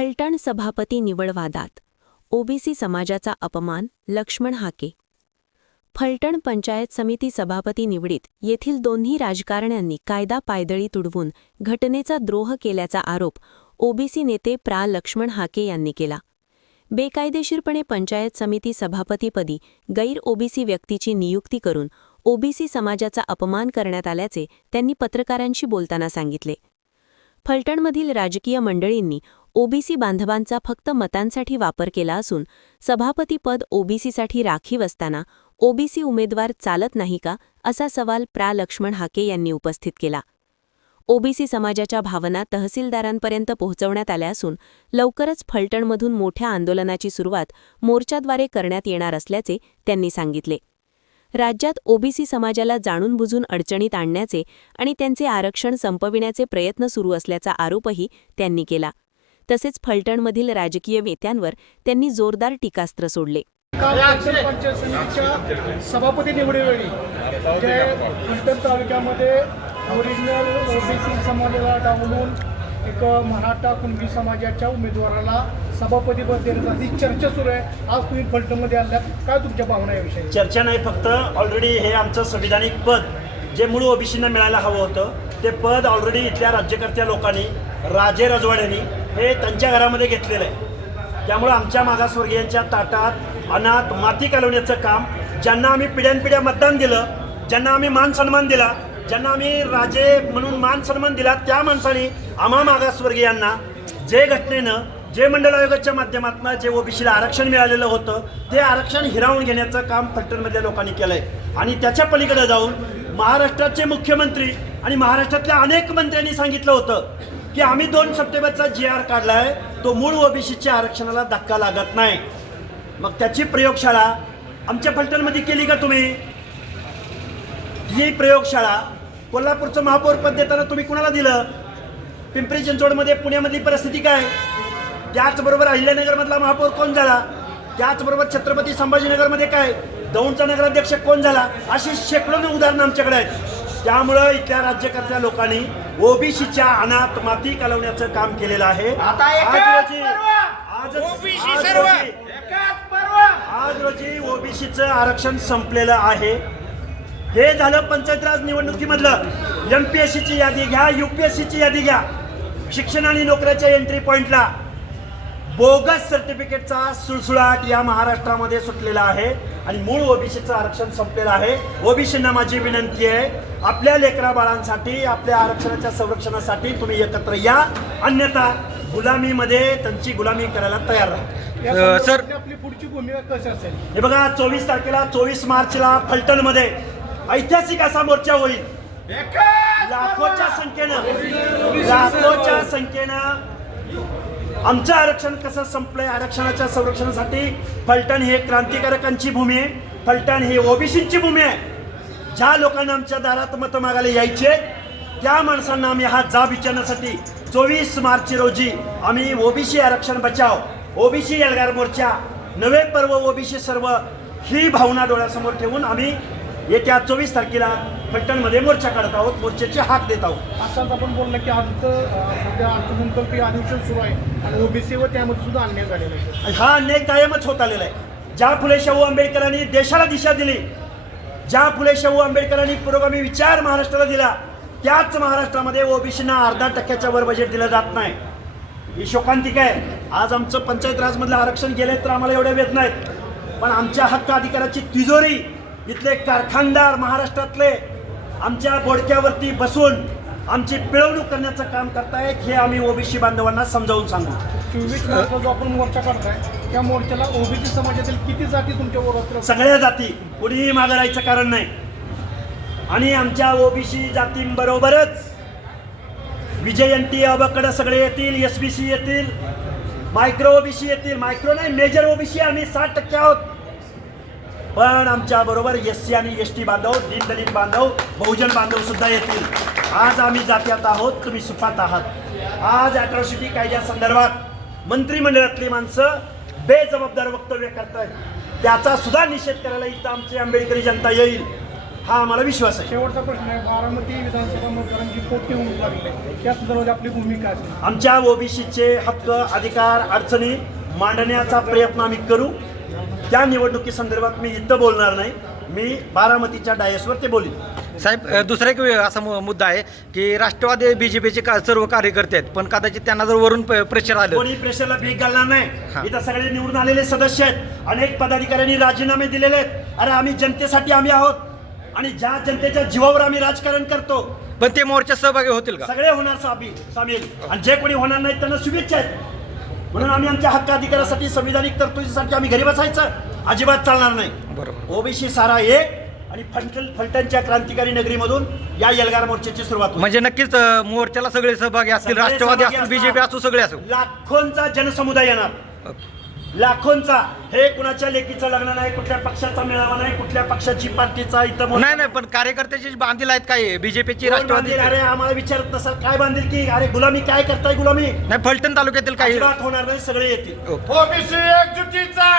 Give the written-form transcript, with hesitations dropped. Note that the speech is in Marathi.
फलटण सभापती निवड वादात ओबीसी समाजाचा अपमान, लक्ष्मण हाके. फलटण पंचायत समिती सभापती निवडीत येथील दोन्ही राजकारण्यांनी कायदा पायदळी तुडवून घटनेचा द्रोह केल्याचा आरोप ओबीसी नेते प्रा. लक्ष्मण हाके यांनी केला. बेकायदेशीरपणे पंचायत समिती सभापतीपदी गैर ओबीसी व्यक्तीची नियुक्ती करून ओबीसी समाजाचा अपमान करण्यात आल्याचे त्यांनी पत्रकारांशी बोलताना सांगितले. फलटणमधील राजकीय मंडळींनी ओबीसी बांधवांचा फक्त मतांसाठी वापर केला असून सभापतीपद ओबीसीसाठी राखीव असताना ओबीसी उमेदवार चालत नाही का, असा सवाल प्रा. लक्ष्मण हाके यांनी उपस्थित केला. ओबीसी समाजाच्या भावना तहसीलदारांपर्यंत पोहोचवण्यात आल्या असून लवकरच फलटणमधून मोठ्या आंदोलनाची सुरुवात मोर्चाद्वारे करण्यात येणार असल्याचे त्यांनी सांगितले. राज्यात ओबीसी समाजाला जाणून बुजून अडचणीत आणण्याचे आणि त्यांचे आरक्षण संपविण्याचे प्रयत्न सुरू असल्याचा आरोपही त्यांनी केला. तसेच फलटणमधील राजकीय नेत्यांवर त्यांनी जोरदार टीकास्त्र सोडले. पंचायत समितीच्या सभापती निवडीवेळी जे फलटण तालुक्यामध्ये ओरिजिनल ओबीसी समाजाला डावलून एक मराठा कुणबी समाजाच्या उमेदवाराला सभापतीपद देण्याची चर्चा सुरू आहे. आज तुम्ही फलटणमध्ये आल्यात, काय तुमच्या भावना याविषयी? चर्चा नाही, फक्त ऑलरेडी हे आमचं संविधानिक पद जे मूळ ओबीसींना मिळायला हवं होतं ते पद ऑलरेडी इथल्या राज्यकर्त्या लोकांनी, राजे रजवाड्यांनी हे त्यांच्या घरामध्ये घेतलेलं आहे. त्यामुळे आमच्या मागासवर्गीयांच्या ताटात अनाथ माती घालवण्याचं काम, ज्यांना आम्ही पिढ्यानपिढ्या मतदान दिलं, ज्यांना आम्ही मान सन्मान दिला, ज्यांना आम्ही राजे म्हणून मान सन्मान दिला, त्या माणसाने आम्हा मागासवर्गीयांना जे घटनेनं, जे मंडळ आयोगाच्या माध्यमातून जे ओबीसीला आरक्षण मिळालेलं होतं ते आरक्षण हिरावून घेण्याचं काम फलटणमधल्या लोकांनी केलं आहे. आणि त्याच्या पलीकडे जाऊन महाराष्ट्राचे मुख्यमंत्री आणि महाराष्ट्रातल्या अनेक मंत्र्यांनी सांगितलं होतं की आम्ही 2 सप्टेंबरचा GR काढला आहे, तो मूळ ओबीसीच्या आरक्षणाला धक्का लागत नाही. मग त्याची प्रयोगशाळा आमच्या फलटणमध्ये केली का तुम्ही? ही प्रयोगशाळा कोल्हापूरचं महापौर पद देताना तुम्ही कुणाला दिलं? पिंपरी चिंचवडमध्ये, पुण्यामधली परिस्थिती काय? त्याचबरोबर अहिल्यानगरमधला महापौर कोण झाला? त्याचबरोबर छत्रपती संभाजीनगरमध्ये काय, दौंडचा नगराध्यक्ष कोण झाला? अशी शेकडो उदाहरणं आमच्याकडे आहेत. त्यामुळं इथल्या राज्यकर्त्या लोकांनी ओबीसीच्या अनाथ माती घालवण्याचं काम केलेलं आहे. आज रोजी ओबीसीचं आरक्षण संपलेलं आहे. हे झालं पंचायत राज निवडणुकीमधलं. MPSCची यादी घ्या, UPSCची यादी घ्या. शिक्षण आणि नोकऱ्याच्या एंट्री पॉइंटला बोगस सर्टिफिकेटचा सुळसुळाट या महाराष्ट्रामध्ये सुटलेला आहे आणि मूळ ओबीसीचं आरक्षण संपलेलं आहे. ओबीसींना माझी विनंती आहे, आपल्या लेकरा बाळांसाठी, आपल्या आरक्षणाच्या संरक्षणासाठी तुम्ही एकत्र या, अन्यथा गुलामीमध्ये त्यांची गुलामी करायला तयार राहा. सर, आपली पुढची भूमिका कशी असेल? हे बघा, 24 तारखेला 24 मार्चला फलटणमध्ये ऐतिहासिक असा मोर्चा होईल. लाखोच्या संख्येनं आमचं आरक्षण कसं संपलंय, आरक्षणाच्या संरक्षणासाठी फलटण हे क्रांतिकारकांची भूमी आहे. फलटण हे ओबीसींची भूमी आहे. ज्या लोकांना आमच्या दारात मतं मागायला यायचे त्या माणसांना आम्ही हा जाब विचारण्यासाठी 24 मार्च रोजी आम्ही ओबीसी आरक्षण बचाव, ओबीसी एल्गार मोर्चा, नवे पर्व ओबीसी सर्व ही भावना डोळ्यासमोर ठेवून आम्ही येत्या 24 तारखेला फलटणमध्ये मोर्चा काढत आहोत, मोर्चाची हाक देत आहोत. आताच आपण बोललं की सध्या अर्थसंकल्पीय अधिवेशन सुरू आहे आणि ओबीसी व त्यामध्ये सुद्धा अन्याय झालेला आहे. हा अन्याय कायमच होत आलेला आहे. ज्या फुले शाहू आंबेडकरांनी देशाला दिशा दिली, ज्या फुले शाहू आंबेडकरांनी पुरोगामी विचार महाराष्ट्राला दिला, त्याच महाराष्ट्रामध्ये ओबीसींना 0.5% वर बजेट दिलं जात नाही. ही शोकांतिक आहे. आज आमचं पंचायत राजमधलं आरक्षण गेले तर आम्हाला एवढे वेत नाहीत, पण आमच्या हक्क अधिकाराची तिजोरी इथले कारखानदार महाराष्ट्रातले आमच्या बोडक्यावरती बसून आमची पिळवणूक करण्याचं काम करतायत. हे आम्ही ओबीसी बांधवांना समजावून सांगू. 24 मार्चला जो आपण मोर्चा काढताय त्या मोर्चाला ओबीसी समाजातील किती जाती तुमच्या बरोबर? सगळ्या जाती, कुणीही मागं राहायचं कारण नाही. आणि आमच्या ओबीसी जातींबरोबरच विजयंती अबकडे सगळे येतील, SBC येतील, मायक्रो ओबीसी येतील. मायक्रो नाही, मेजर ओबीसी आम्ही 60% आहोत. पण आमच्या बरोबर SC आणि ST बांधव, दीनदलित बांधव, बहुजन बांधव सुद्धा येतील. आज आम्ही जात्यात आहोत, तुम्ही सुपात आहात. आज अॅट्रॉसिटी कायद्यासंदर्भात मंत्रिमंडळातली माणसं बेजबाबदार वक्तव्य करतायत, त्याचा सुद्धा निषेध करायला इथं आमची आंबेडकरी जनता येईल. हा आम्हाला विश्वास आहे. शेवटचा प्रश्न आहे, बारामती विधानसभा मतदारांची पोटी होऊन लागली आहे, या संदर्भात आपली भूमिका असेल. आमच्या ओबीसीचे हक्क अधिकार अडचणी मांडण्याचा प्रयत्न आम्ही करू. त्या निवडणुकीसंदर्भात मी इथं बोलणार नाही, मी बारामतीच्या डायसवर ते बोलीन. साहेब दुसरा एक असा मुद्दा आहे की राष्ट्रवादी बीजेपीचे सर्व कार्यकर्ते आहेत, पण कदाचित त्यांना जर वरून प्रेशर आलं, कोणी प्रेशरला भीक घालणार हा. नाही. इथं सगळे निवडून आलेले सदस्य आहेत, अनेक पदाधिकाऱ्यांनी राजीनामे दिलेले आहेत. अरे आम्ही जनतेसाठी आम्ही आहोत आणि ज्या जनतेच्या जीवावर आम्ही राजकारण करतो. पण ते मोर्चात सहभागी होतील का? सगळे होणार सामील, आणि जे कोणी होणार नाही त्यांना शुभेच्छा आहेत. म्हणून आम्ही आमच्या हक्क अधिकारासाठी संविधानिक तरतुदीसाठी आम्ही घरी बसायचं अजिबात चालणार नाही. बरोबर. ओबीसी सारा एक आणि फलटणच्या क्रांतिकारी नगरीमधून या एल्गार मोर्चाची सुरुवात होईल. म्हणजे नक्कीच मोर्चाला सगळे सहभागी असतील, सगळे राष्ट्रवादी सहभागी असतील, असणार. बीजेपी असो, सगळे असो. लाखोंचा जनसमुदाय येणार, लाखोंचा. हे कुणाच्या लेकीचं लग्न नाही, कुठल्या पक्षाचा मेळावा नाही, कुठल्या पक्षाची पार्टीचा इथं नाही पण कार्यकर्त्याचे बांधील आहेत काय बीजेपीची, कोण राष्ट्रवादी? बांधील? अरे आम्हाला विचारत नसाल काय बांधील की अरे गुलामी काय करताय गुलामी? नाही फलटण तालुक्यातील काही अजिबात होणार नाही, सगळे येतील. ओके. ओबीसी एकजुटीचा